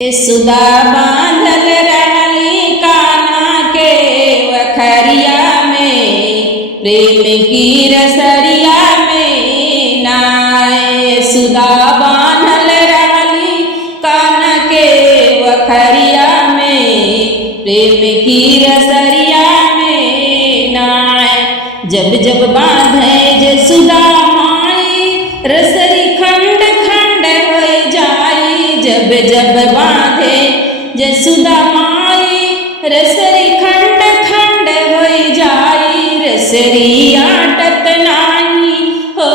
सुदा बांधल रहली कान्हा के वखरिया में, प्रेम की रसरिया में नाय। सुदा बांधल रहली कान्हा के वखरिया में, प्रेम की रसरिया में नाय। जब जब बांधे जसुदा माई, रसरी खंड खंड हो जाई। जब जब बांधे जसुदा माई, रसरी खंड खंड हो जाई। रसरी आटत नानी हो,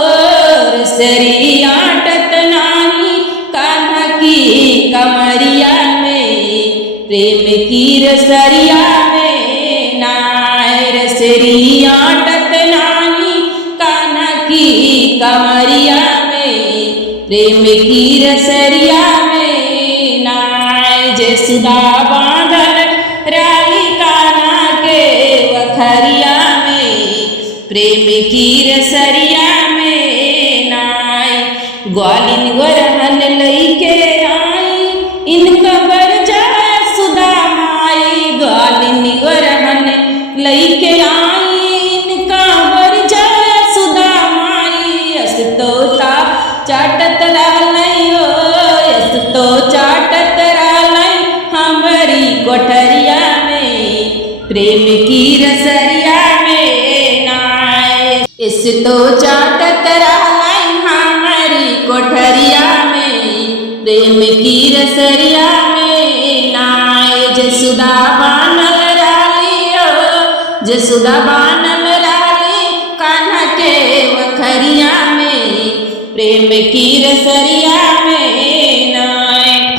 रसरी आटत नानी कान्हा की कमरिया में, प्रेम की रसरिया में नाय। रसरी आटत नानी कान्हा की कमरिया में, प्रेम की रसरिया में नाय। जसुदा बांधल रहली कान्हा के वखरिया में, प्रेम की रसरिया में नाय। ग्वालिन वरहन लइके आई, इनका बर जाए सुदा माई। ग्वालिन वरहन लइके आई, इनका बर जाए सुदा माई। अस तो चाटत रहलई हो, अस तो चाटत रहलई हमारी कोठरिया में, प्रेम की रसरिया में नाय। इस तो चाटत रहलई हमारी कोठरिया में, प्रेम की रसरिया में नाय। जसुदा बानल रहली हो, जसुदा बानल रहली कान्हा के वखरिया में, प्रेम की रसरिया में नाय।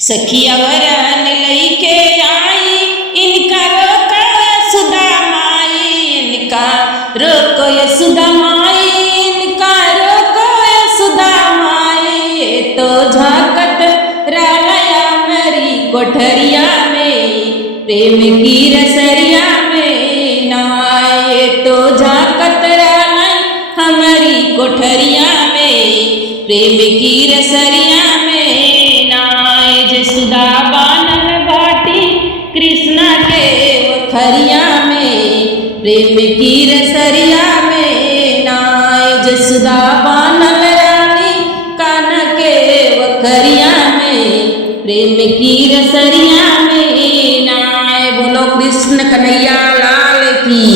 सखिया वरन लइके आई, इनका रोको यशोदा माई। इनका रोको यशोदा माई, इनका रोको यशोदा माई। ये तो झांकत रहलया मेरी कोठरिया में, प्रेम की रसरिया में नाय। ये तो झांकत रहलय हमारी कोठरिया में, प्रेम की रसरिया में नाय। जसुदा बानल बाटी कृष्णा के वखरिया में, प्रेम की रसरिया में नाय। जसुदा बानल रहली कान्हा के वखरिया में, प्रेम की रसरिया में नाय। बोलो कृष्ण कन्हैया लाल की।